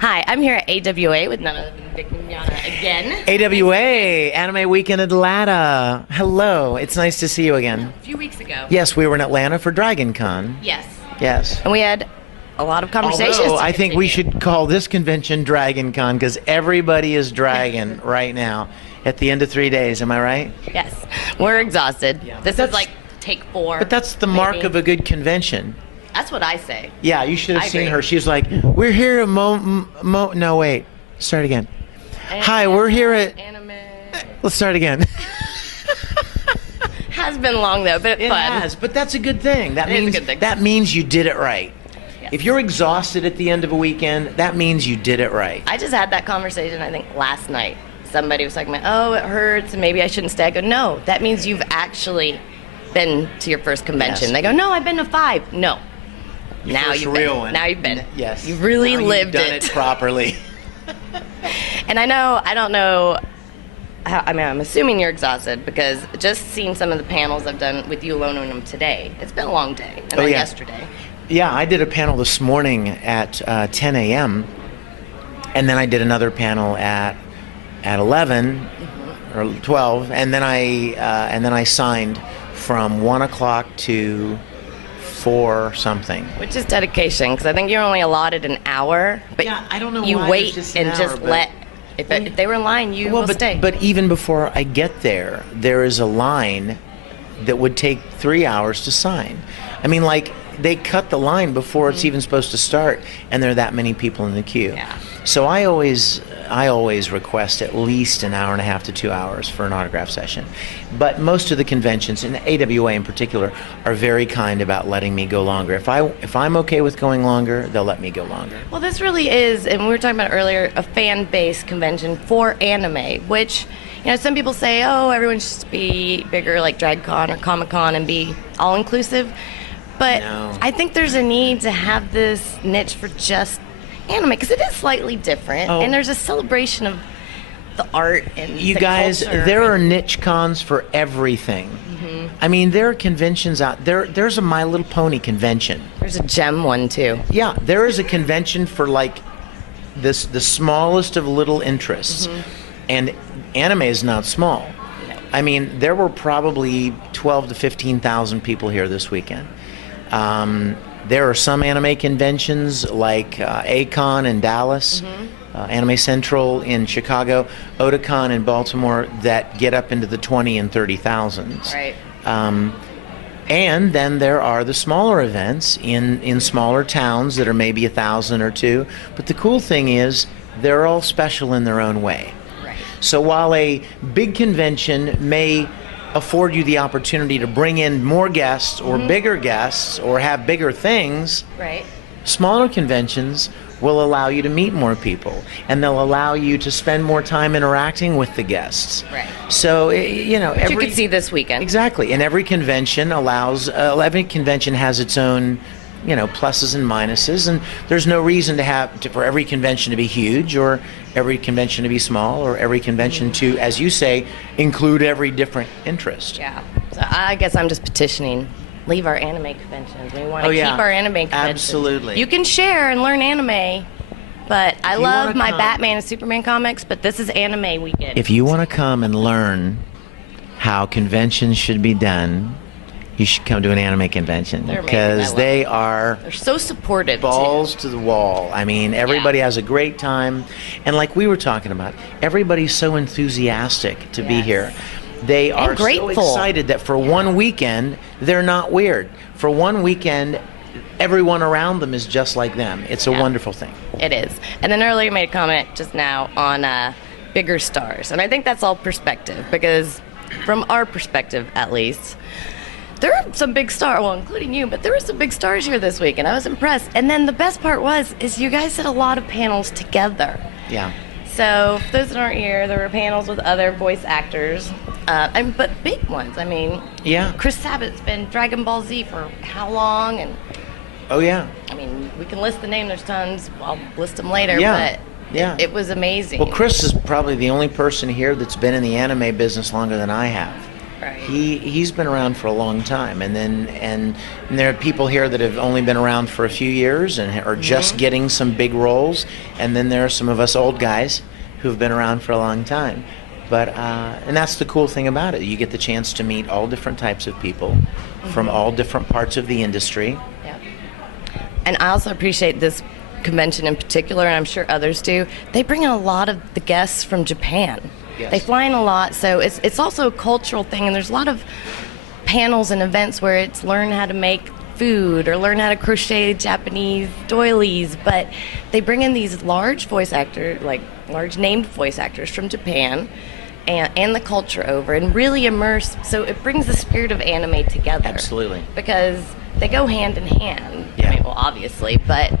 Hi, I'm here at AWA with none other than Vic Mignogna again. AWA, Anime Week in Atlanta. Hello, it's nice to see you again. A few weeks ago. Yes, we were in Atlanta for Dragon Con. Yes. Yes. And we had a lot of conversations. Although, to I think we continue. should call this convention Dragon Con because everybody is dragon right now at the end of 3 days. Am I right? Yes. We're exhausted. Yeah. This is like take 4. But that's the mark maybe. of a good convention. That's what I say. Yeah, you should have I seen agree. her. She was like, "We're here at no, wait. Start again. Hi, we're here at... Anime. Let's start again." Has been long though, but It fun. has, but that's a good thing. That It is a means good thing. that means you did it right. Yes. If you're exhausted at the end of a weekend, that means you did it right. I just had that conversation, I think, last night. Somebody was talking about, oh, it hurts, and maybe I shouldn't stay. I go, no, that means you've actually been to your first convention. Yes. They go, no, I've been to 5. No. Now First you've real been. one. Now you've been. Yes. You've really Now lived you've done it properly. And I don't know how, I'm assuming you're exhausted because just seeing some of the panels I've done with you alone on them today, it's been a long day. And then yesterday. Yeah, I did a panel this morning at 10 a.m. and then I did another panel at 11 or 12, and then I signed from 1 o'clock to 4 something. Which is dedication, because I think you're only allotted an hour. But Yeah, I don't know you why wait it's just an and hour, just but- let. If they were in line, you will stay. But even before I get there, there is a line that would take 3 hours to sign. I mean, like, they cut the line before it's even supposed to start, and there are that many people in the queue. Yeah. So I always request at least an hour and a half to 2 hours for an autograph session. But most of the conventions, and AWA in particular, are very kind about letting me go longer. If I'm okay with going longer, they'll let me go longer. Well, this really is, and we were talking about earlier, a fan-based convention for anime, which, some people say, oh, everyone should be bigger like DragCon or Comic-Con and be all-inclusive. But No. I think there's a need to have this niche for just anime, because it is slightly different, Oh. and there's a celebration of the art and You the guys, culture. there are niche cons for everything. I mean, there are conventions out there. There's a My Little Pony convention. There's a gem one, too. Yeah, there is a convention for like the smallest of little interests, and anime is not small. No. I mean, there were probably 12 to 15,000 people here this weekend. There are some anime conventions like A-Kon in Dallas, Anime Central in Chicago, Otakon in Baltimore that get up into the 20 and 30,000s. Right. And then there are the smaller events in smaller towns that are maybe 1,000 or 2. But the cool thing is they're all special in their own way. Right. So while a big convention may afford you the opportunity to bring in more guests or bigger guests or have bigger things, Right. smaller conventions will allow you to meet more people, and they'll allow you to spend more time interacting with the guests. Right. So, Which you could see this weekend. Exactly, and every convention has its own, pluses and minuses, and there's no reason for every convention to be huge or every convention to be small or every convention to, as you say, include every different interest. Yeah. So I guess I'm just petitioning. Leave our anime conventions. We want to keep our anime conventions. Absolutely. You can share and learn anime, but I you love wanna my come- Batman and Superman comics, but this is anime weekend. If you want to come and learn how conventions should be done, you should come to an anime convention They're amazing. I because love they them. are They're so supportive, balls to the wall. I mean, everybody has a great time. And like we were talking about, everybody's so enthusiastic to be Yes. here. They are so grateful. excited that for one weekend, they're not weird. For one weekend, everyone around them is just like them. It's a Yeah. wonderful thing. It is. And then earlier you made a comment just now on bigger stars. And I think that's all perspective, because from our perspective, at least, there are some big stars, well, including you, but there were some big stars here this week, and I was impressed. And then the best part is you guys did a lot of panels together. Yeah. So, for those that aren't here, there were panels with other voice actors, but big ones. I mean, Yeah. Chris Sabat's been Dragon Ball Z for how long? And Oh, yeah. I mean, we can list the name. There's tons. I'll list them later. Yeah. But Yeah. it was amazing. Well, Chris is probably the only person here that's been in the anime business longer than I have. Right. He's been around for a long time, and there are people here that have only been around for a few years and are just getting some big roles, and then there are some of us old guys who've been around for a long time. But and that's the cool thing about it. You get the chance to meet all different types of people from all different parts of the industry. Yeah. And I also appreciate this convention in particular, and I'm sure others do. They bring in a lot of the guests from Japan. Yes. They fly in a lot, so it's also a cultural thing, and there's a lot of panels and events where it's learn how to make food or learn how to crochet Japanese doilies, but they bring in these large voice actors, like large named voice actors from Japan, and the culture over, and really immerse. So it brings the spirit of anime together. Absolutely. Because they go hand in hand. Yeah. I mean, well, obviously, but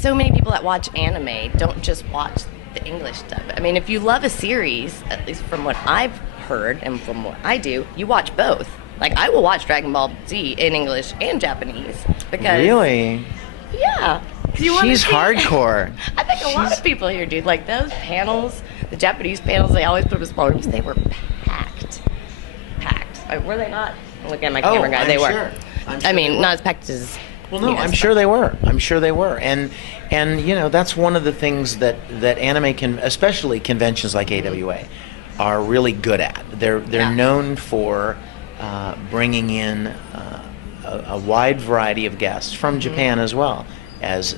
so many people that watch anime don't just watch the English dub. I mean, if you love a series, at least from what I've heard and from what I do, you watch both. Like, I will watch Dragon Ball Z in English and Japanese because Really? yeah. 'Cause you wanna She's see- hardcore. I think a lot of people here, dude. Like those panels, the Japanese panels, they always put them in small rooms. They were packed. Were they not? Look at my camera guy. I'm they were. sure. I'm sure I they mean, were. not as packed as. Well, no, you guys, I'm but- sure they were. I'm sure they were. And you know, that's one of the things that anime can, especially conventions like AWA, are really good at. They're Yeah. known for bringing in a wide variety of guests from Japan as well as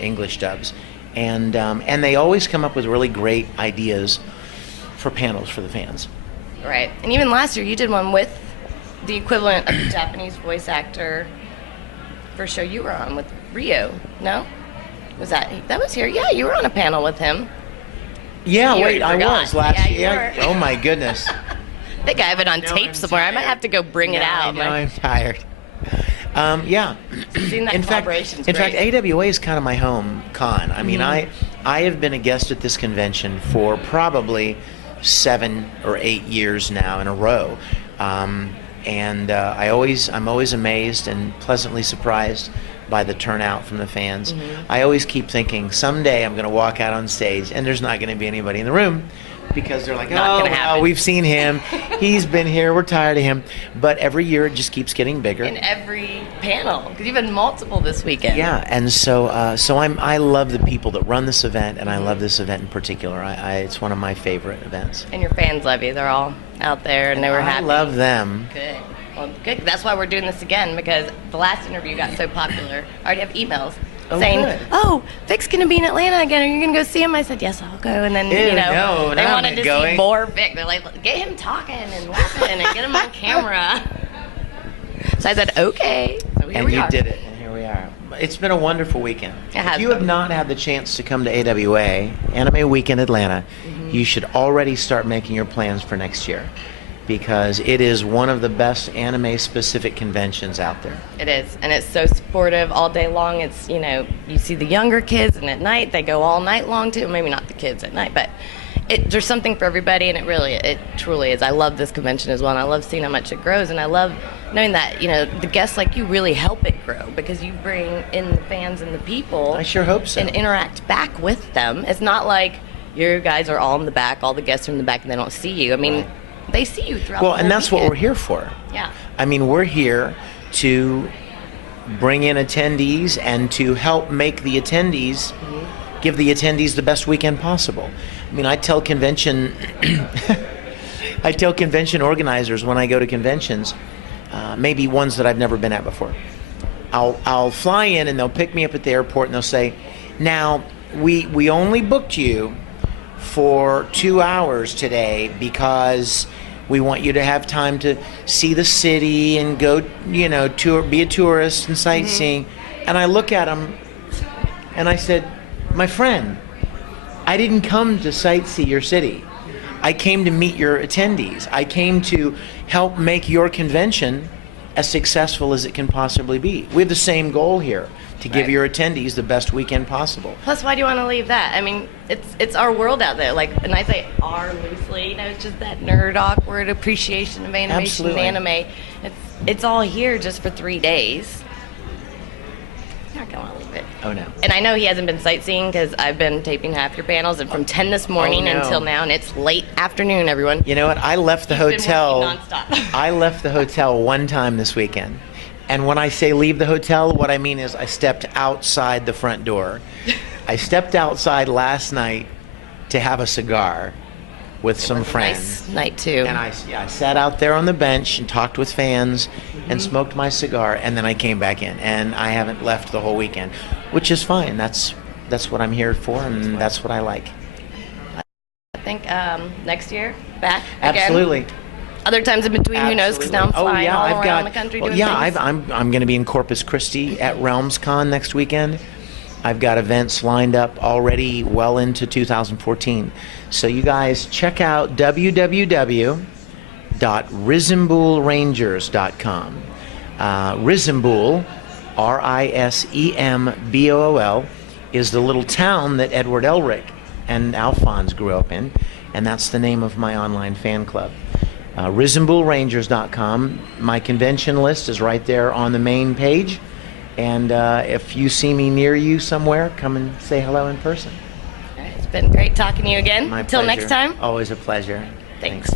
English dubs, and they always come up with really great ideas for panels for the fans. Right. And even last year, you did one with the equivalent of the Japanese voice actor for a show you were on with Rio. No? Was that was here? Yeah, you were on a panel with him. Yeah, You wait, I forgot. was last Yeah, you year. were. Oh my goodness. I think I have it on tape I'm somewhere. I might tired. have to go bring it out. Now I'm tired. Yeah. Seeing that In fact, collaboration's in fact, great. AWA is kind of my home con. I mean, I have been a guest at this convention for probably 7 or 8 years now in a row, and I'm always amazed and pleasantly surprised by the turnout from the fans. I always keep thinking someday I'm going to walk out on stage and there's not going to be anybody in the room, because they're like, Not oh, gonna well, happen." we've seen him, he's been here, we're tired of him. But every year it just keeps getting bigger. In every panel, because you've had multiple this weekend. Yeah, and so I love the people that run this event, and I love this event in particular. It's one of my favorite events. And your fans love you. They're all out there, and they were happy. I love them. Good. Well, good. That's why we're doing this again, because the last interview got so popular. I already have emails saying, good. "Oh, Vic's going to be in Atlanta again. Are you going to go see him?" I said, "Yes, I'll go." And then, Ew, you know, no, they I'm wanted not to going. see more Vic. They're like, "Get him talking and laughing and get him on camera." So I said, "Okay." So here And we you are. did it, and here we are. It's been a wonderful weekend. It has If you have been. not had the chance to come to AWA, Anime Weekend Atlanta, you should already start making your plans for next year, because it is one of the best anime-specific conventions out there. It is, and it's so supportive all day long. It's, you know, you see the younger kids, and at night they go all night long too. Maybe not the kids at night, but there's something for everybody, and it truly is. I love this convention as well, and I love seeing how much it grows, and I love knowing that, you know, the guests like you really help it grow, because you bring in the fans and the people. I sure hope so. And interact back with them. It's not like you guys are all in the back, all the guests are in the back, and they don't see you. I mean, Right. they see you throughout Well, the and whole that's what weekend. we're here for. Yeah. I mean, we're here to bring in attendees and to help make the attendees, give the attendees the best weekend possible. I mean, I tell convention organizers when I go to conventions, maybe ones that I've never been at before, I'll fly in and they'll pick me up at the airport and they'll say, now, we only booked you for 2 hours today because we want you to have time to see the city and go, you know, be a tourist and sightseeing. And I look at them and I said, my friend, I didn't come to sightsee your city. I came to meet your attendees. I came to help make your convention as successful as it can possibly be. We have the same goal here, to give Right. your attendees the best weekend possible. Plus, why do you want to leave that? I mean, it's our world out there. Like, and I say "our" loosely. You know, it's just that nerd, awkward appreciation of animation Absolutely. and anime. It's all here just for 3 days. Not I want to leave it. Oh, no. And I know he hasn't been sightseeing because I've been taping half your panels, and from 10 this morning no. until now, and it's late afternoon, everyone. You know what? I left the He's been hotel. working nonstop. I left the hotel one time this weekend. And when I say leave the hotel, what I mean is I stepped outside the front door. I stepped outside last night to have a cigar with some friends. Nice night, too. And I sat out there on the bench and talked with fans and smoked my cigar, and then I came back in. And I haven't left the whole weekend, which is fine. That's what I'm here for, and that's what I like. I think next year, back again. Absolutely. Other times in between, who knows, because now I'm flying all around the country doing things. I'm going to be in Corpus Christi at RealmsCon next weekend. I've got events lined up already well into 2014. So you guys check out www.risemboolrangers.com. Risembool, Risembool, is the little town that Edward Elric and Alphonse grew up in, and that's the name of my online fan club. RisemboolRangers.com. My convention list is right there on the main page. And if you see me near you somewhere, come and say hello in person. All right, it's been great talking to you again. My Until pleasure. next time. Always a pleasure. Thanks.